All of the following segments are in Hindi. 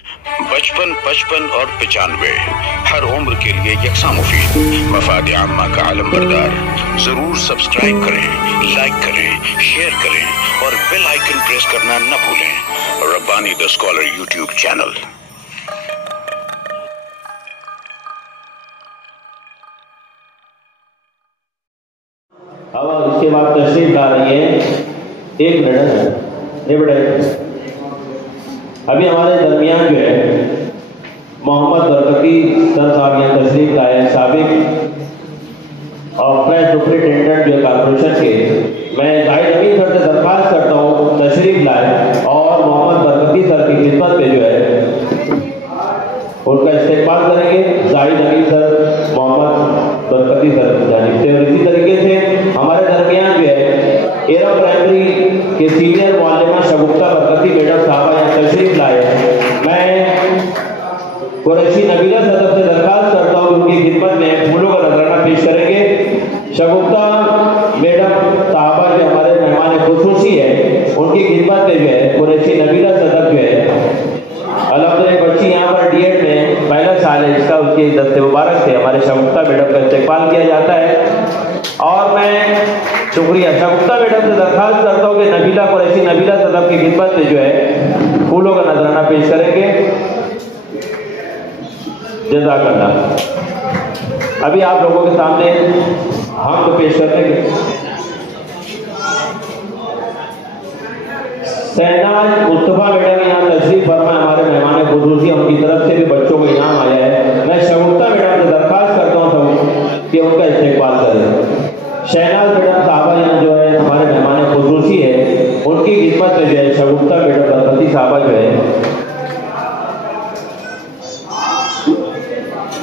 55, 55 और 95 हर उम्र के लिए यकसा मुफीद। मफाद आम्मा का आलम बरदार। जरूर सब्सक्राइब करें, लाइक करें, शेयर करें और बेल आइकन प्रेस करना न भूलें। Rabbani the scholar YouTube channel. अब इसके बाद तशरीफ ला रही है, एक मिनट है, अभी हमारे दरमियान जो है मोहम्मद बरकती सर साहब यहाँ तशरीफ लाए, साबिक और फ्रेश सुपरिटेंडेंट जो है कॉर्पोरेशन के। मैं जाहिद अमीन सर से दरख्वास्त करता हूँ तशरीफ लाए और मोहम्मद बरकती सर की खिदमत पे जो है उनका इस्तेमाल करेंगे। जाहिद अमीन सर मोहम्मद बरकती सर की जानिब से। और इसी तरीके से हमारे दरमियान जो है एरा प्राइमरी के सीनियर मुअल्लिमा शगुफ्ता बरकती मैडम साहबा यहाँ तशरीफ लाए। मैं कुरैशी नबीला सदर से दरख्वास्त करता हूँ उनकी खिदमत में फूलों का नजराना पेश करेंगे। शगुफ्ता मैडम साहबा जो हमारे मेहमान खुसूसी है, उनकी खिदमत में जो है कुरैशी नबीला सदर जो है अल्हम्दुलिल्लाह बच्ची यहाँ पर डीएड में पहला साल है इसका, उसकी दस्ते मुबारक से हमारे शगुफ्ता मैडम का इस्तेमाल किया जाता है। और मैं शुक्रिया शगुफ्ता मैडम से दरख्वास्त करता हूँ कि नबीला कुरैशी नबीला सदर की खिदमत में जो है फूलों का नजराना पेश करेंगे। जज़ाकल्लाह। अभी आप लोगों के सामने हम तो पेश करने के शहनाज मुस्तफा मैडम यहाँ तशरीफ फरमा, हमारे मेहमान खुसूसी, उनकी तरफ से भी बच्चों को इनाम आया है। मैं शगुफ्ता मैडम से दरख्वास्त करता हूँ कि उनका इस्तेमाल करें। शहनाज मैडम साहबा यहाँ जो है हमारे मेहमान खुसूसी है, उनकी खिदमत में जो है शगुफ्ता मैडम बरकती साहबा जो है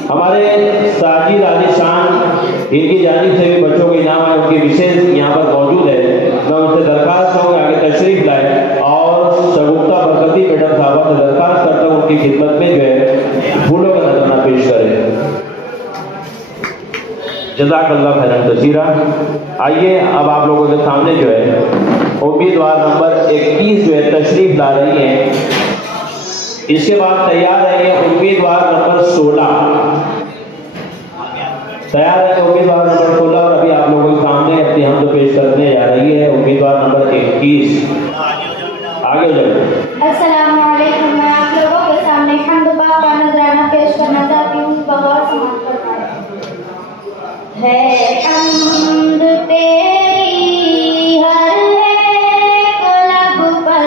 हमारे साजिद आली शान, इनकी जानिब से भी बच्चों को इनाम है, उनकी विशेष यहाँ पर मौजूद है। मैं उनसे दरख्वास्त करूँ आगे तशरीफ लाए और शगुफ्ता बरकती मैडम साहबा से दरख्वास्त करता हूँ उनकी खिदमत में जो है फूलों का नजराना पेश करें। जज़ाकल्लाह खैरन कसीरा। आइए अब आप लोगों के सामने जो है उम्मीदवार नंबर 21 जो है तशरीफ ला रही है। इसके बाद तैयार है उम्मीदवार नंबर 16, तैयार है उम्मीदवार नंबर 16 और अभी आप लोगों के सामने अपनी हम तो पेश करने जा रही है उम्मीदवार नंबर 21। आगे हो जाए। अस्सलाम वालेकुम। मैं आप लोगों के सामने हम्द पाक का नजराना पेश करना चाहती हूँ। बगौर समाप्त करना है हम्द तेरी हर एक लब पर,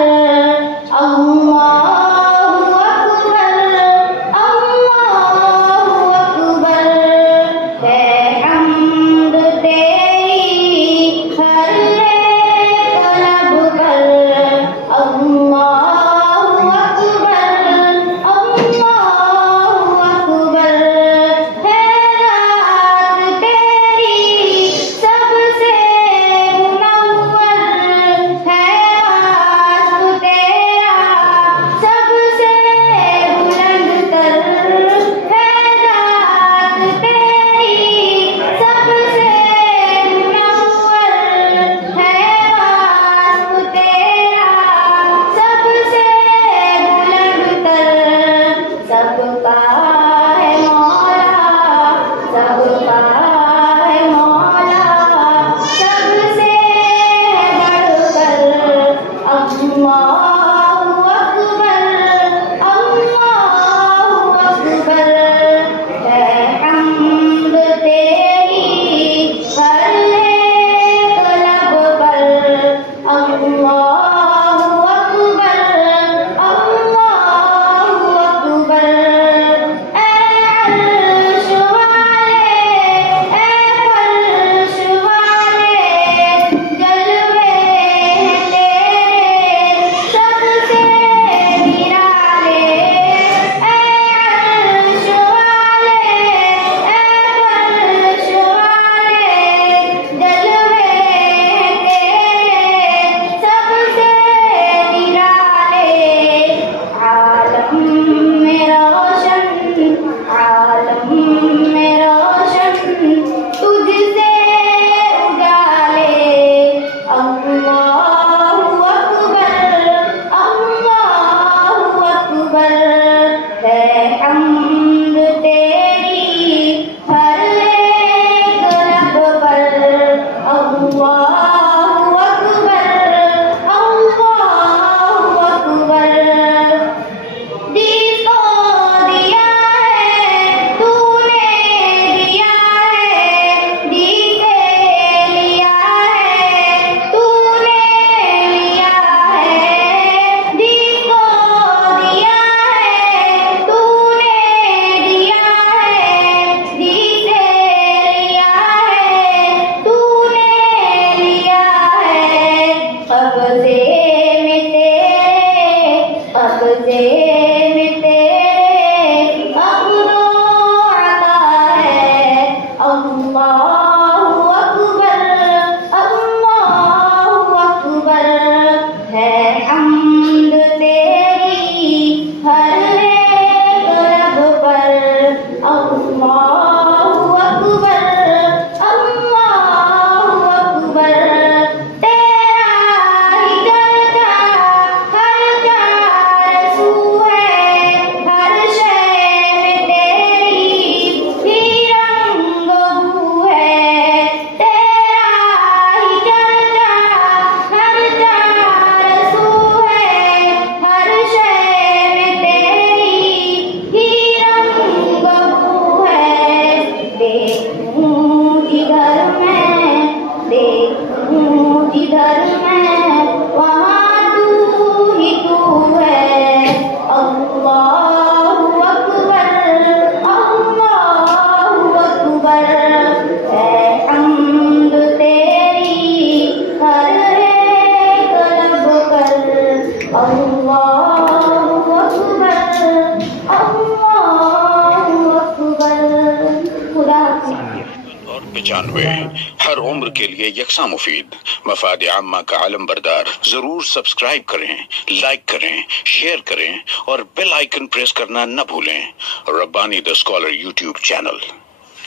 95 हर उम्र के लिए यकसा मुफीद मफाद आम्मा का आलम बरदार। जरूर सब्सक्राइब करें, लाइक करें, शेयर करें और बेल आइकन प्रेस करना न भूलें। Rabbani the scholar YouTube channel.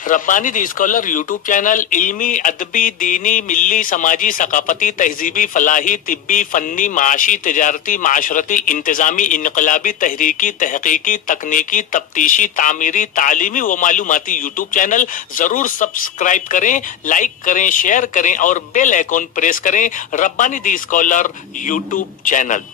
Rabbani the scholar YouTube channel इल्मी, अदबी, दीनी, मिल्ली, समाजी, सकाफती, तहजीबी, फलाही, तिब्बी, फन्नी, माशी, तिजारती, माशरती, इंतजामी, इनकलाबी, तहरीकी, तहकीकी, तकनीकी, तफ्तीशी, तामीरी, तालीमी व मालूमाती यूट्यूब चैनल। जरूर सब्सक्राइब करें, लाइक करें, शेयर करें और बेल आइकन प्रेस करें। Rabbani the scholar YouTube channel.